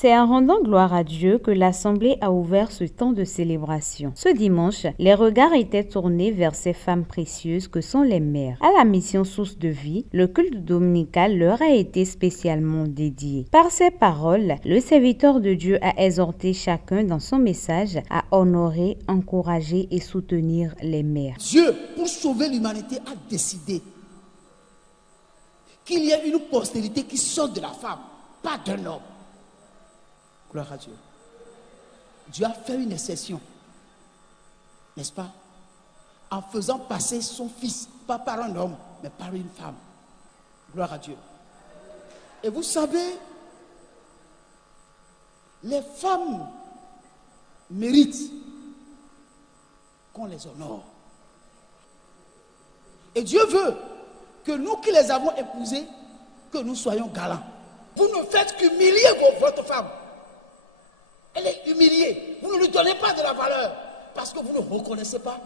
C'est en rendant gloire à Dieu que l'Assemblée a ouvert ce temps de célébration. Ce dimanche, les regards étaient tournés vers ces femmes précieuses que sont les mères. À la mission Source de Vie, le culte dominical leur a été spécialement dédié. Par ces paroles, le serviteur de Dieu a exhorté chacun dans son message à honorer, encourager et soutenir les mères. Dieu, pour sauver l'humanité, a décidé qu'il y ait une postérité qui sort de la femme, pas d'un homme. Gloire à Dieu. Dieu a fait une exception, n'est-ce pas? En faisant passer son fils, pas par un homme, mais par une femme. Gloire à Dieu. Et vous savez, les femmes méritent qu'on les honore. Et Dieu veut que nous qui les avons épousées, que nous soyons galants. Vous ne faites qu'humilier votre femme. Elle est humiliée. Vous ne lui donnez pas de la valeur parce que vous ne reconnaissez pas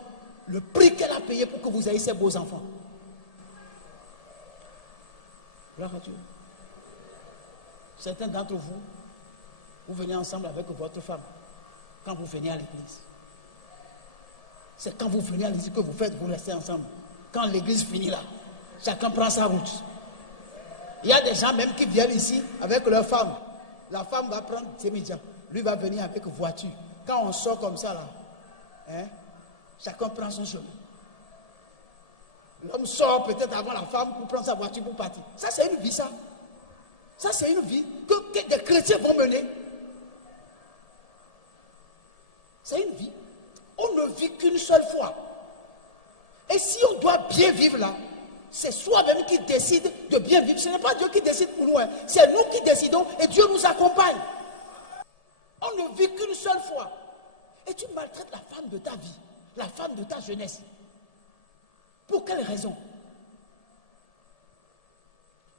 le prix qu'elle a payé pour que vous ayez ces beaux enfants. Gloire à Dieu. Certains d'entre vous, vous venez ensemble avec votre femme quand vous venez à l'église. C'est quand vous venez à l'église que vous restez ensemble. Quand l'église finit là, chacun prend sa route. Il y a des gens même qui viennent ici avec leur femme. La femme va prendre ses médias. Lui va venir avec voiture. Quand on sort comme ça là, chacun prend son chemin. L'homme sort peut-être avant la femme pour prendre sa voiture pour partir. Ça c'est une vie ça. Ça c'est une vie que des chrétiens vont mener. C'est une vie. On ne vit qu'une seule fois. Et si on doit bien vivre là, c'est soi-même qui décide de bien vivre. Ce n'est pas Dieu qui décide pour nous. C'est nous qui décidons et Dieu nous accompagne. On ne vit qu'une seule fois. Et tu maltraites la femme de ta vie, la femme de ta jeunesse. Pour quelle raison?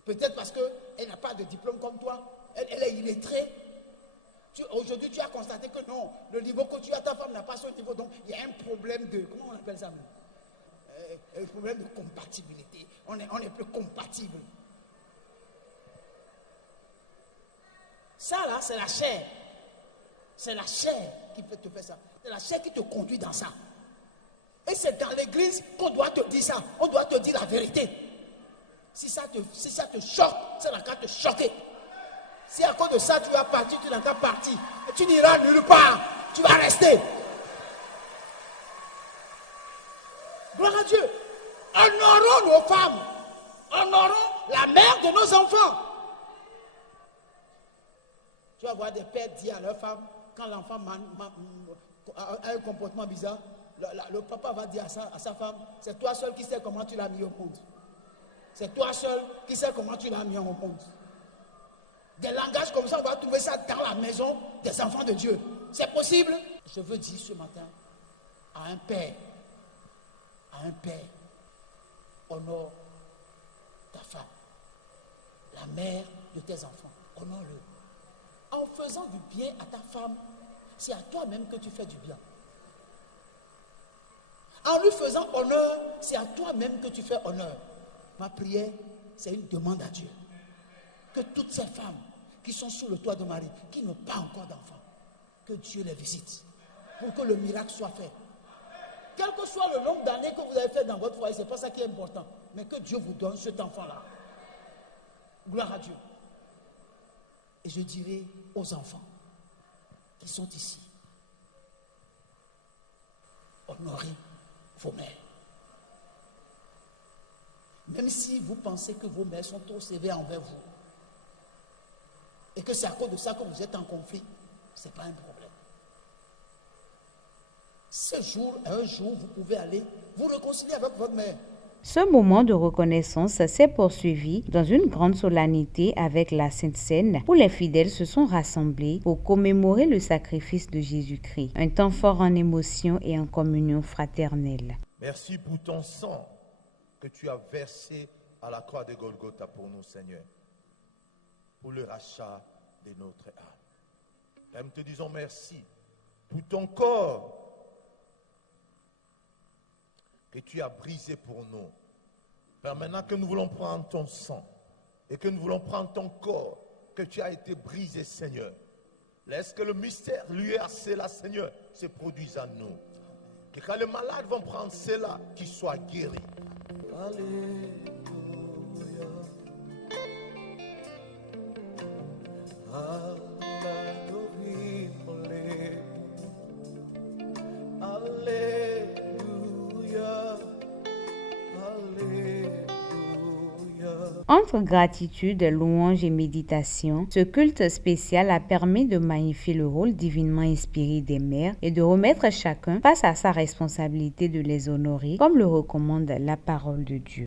Peut-être parce qu'elle n'a pas de diplôme comme toi. Elle est illettrée. Aujourd'hui, tu as constaté que non, le niveau que tu as, ta femme n'a pas ce niveau. Donc, il y a un problème de... Comment on appelle ça même? Un problème de compatibilité. On est plus compatible. Ça là, c'est la chair. C'est la chair qui te fait ça. C'est la chair qui te conduit dans ça. Et c'est dans l'église qu'on doit te dire ça. On doit te dire la vérité. Si ça te choque, ça n'a qu'à te choquer. Si à cause de ça tu vas partir, tu n'as qu'à partir. Et tu n'iras nulle part. Tu vas rester. Gloire à Dieu. Honorons nos femmes. Honorons la mère de nos enfants. Tu vas voir des pères dire à leur femme, quand l'enfant a un comportement bizarre, le papa va dire à sa femme, c'est toi seul qui sais comment tu l'as mis au monde. C'est toi seul qui sais comment tu l'as mis au monde. Des langages comme ça, on va trouver ça dans la maison des enfants de Dieu. C'est possible? Je veux dire ce matin à un père, honore ta femme, la mère de tes enfants, honore-le. En faisant du bien à ta femme, c'est à toi-même que tu fais du bien. En lui faisant honneur, c'est à toi-même que tu fais honneur. Ma prière, c'est une demande à Dieu. Que toutes ces femmes qui sont sous le toit de Marie, qui n'ont pas encore d'enfants, que Dieu les visite pour que le miracle soit fait. Quel que soit le nombre d'années que vous avez fait dans votre foyer, ce n'est pas ça qui est important. Mais que Dieu vous donne cet enfant-là. Gloire à Dieu. Et je dirai aux enfants qui sont ici, honorez vos mères. Même si vous pensez que vos mères sont trop sévères envers vous, et que c'est à cause de ça que vous êtes en conflit, ce n'est pas un problème. Ce jour, un jour, vous pouvez aller vous réconcilier avec votre mère. Ce moment de reconnaissance s'est poursuivi dans une grande solennité avec la Sainte Seine où les fidèles se sont rassemblés pour commémorer le sacrifice de Jésus-Christ. Un temps fort en émotion et en communion fraternelle. Merci pour ton sang que tu as versé à la croix de Golgotha pour nous, Seigneur, pour le rachat de notre âme. Père, nous te disons merci pour ton corps que tu as brisé pour nous. Père, maintenant que nous voulons prendre ton sang et que nous voulons prendre ton corps que tu as été brisé, Seigneur, laisse que le mystère, l'URC, Seigneur, se produise en nous. Que quand les malades vont prendre cela, qu'ils soient guéris. Alléluia. Entre gratitude, louange et méditation, ce culte spécial a permis de magnifier le rôle divinement inspiré des mères et de remettre chacun face à sa responsabilité de les honorer, comme le recommande la parole de Dieu.